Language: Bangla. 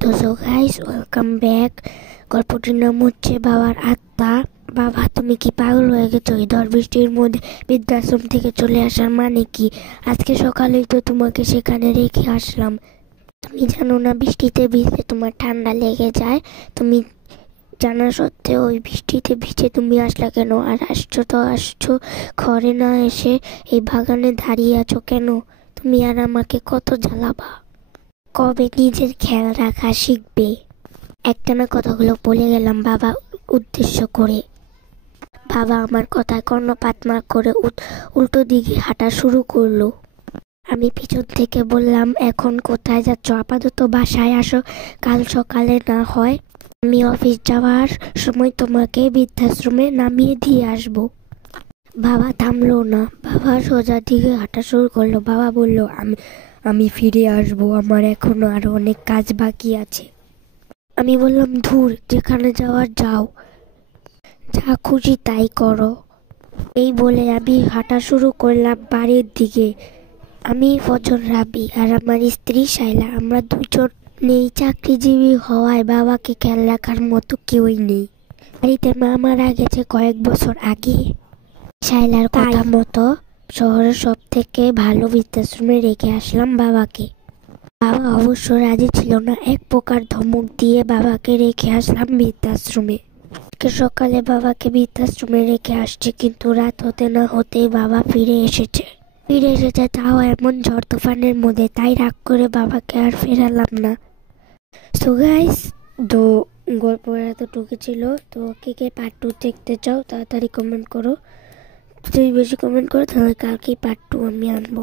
তো সো গাইস, ওয়েলকাম ব্যাক। গল্পটির নাম হচ্ছে বাবার আত্মা। বাবা, তুমি কি পাগল হয়ে গেছো? এই ঝড় বৃষ্টির মধ্যে বৃদ্ধাশ্রম থেকে চলে আসার মানে কি? আজকে সকালেই তো তোমাকে সেখানে রেখে আসলাম। তুমি জানো না বৃষ্টিতে ভিজলে তোমার ঠান্ডা লেগে যায়? তুমি জানা সত্ত্বেও ওই বৃষ্টিতে ভিজে তুমি আসলা কেন? আর আসছো তো আসছো, ঘরে না এসে এই বাগানে দাঁড়িয়ে আছো কেন? তুমি আর আমাকে কত জ্বালাবা? কবে নিজের খেয়াল রাখা শিখবে? একটানা কথাগুলো বলে গেলাম বাবা উদ্দেশ্য করে। বাবা আমার কথায় কর্ণপাত না করে উল্টো দিকে হাঁটা শুরু করলো। আমি পিছন থেকে বললাম, এখন কোথায় যাচ্ছ? আপাতত বাসায় আসো, কাল সকালে না হয় আমি অফিস যাওয়ার সময় তোমাকে বৃদ্ধাশ্রমে নামিয়ে দিয়ে আসবো। বাবা থামলো না, বাবা সোজা দিকে হাঁটা শুরু করলো। বাবা বলল, আমি ফিরে আসবো, আমার এখনো আরো অনেক কাজ বাকি আছে। আমি বললাম, ধুর, যেখানে যাওয়ার যাও, যা খুশি তাই করো। এই বলে আমি হাঁটা শুরু করলাম বাড়ির দিকে। আমি ফজর রাবি আর আমার স্ত্রী শাইলা, আমরা দুজন নেই চাকরিজীবী হওয়ায় বাবাকে খেয়াল রাখার মতো কেউই নেই। বাড়িতে মা মারা গেছে কয়েক বছর আগে। শাইলার কথা মতো শহরের সব থেকে ভালো বৃদ্ধাশ্রমে রেখে আসলাম বাবাকে। বাবা অবশ্য রাজি ছিল না, এক প্রকার ধমক দিয়ে বাবাকে রেখে আসলাম বৃদ্ধাশ্রমে। সকালে বাবাকে বৃদ্ধাশ্রমে রেখে আসছে, কিন্তু রাত হতে না হতেই বাবা ফিরে এসেছে। তাও এমন ঝড় তুফানের মধ্যে, তাই রাগ করে বাবাকে আর ফেরালাম না। সো গাইস, তো গল্প এতটুকু ছিল। তো কে পার্ট 2 দেখতে চাও তাড়াতাড়ি কমেন্ট করো। যদি বেশি কমেন্ট করো তাহলে কালকেই পার্ট 2 আমি আনবো।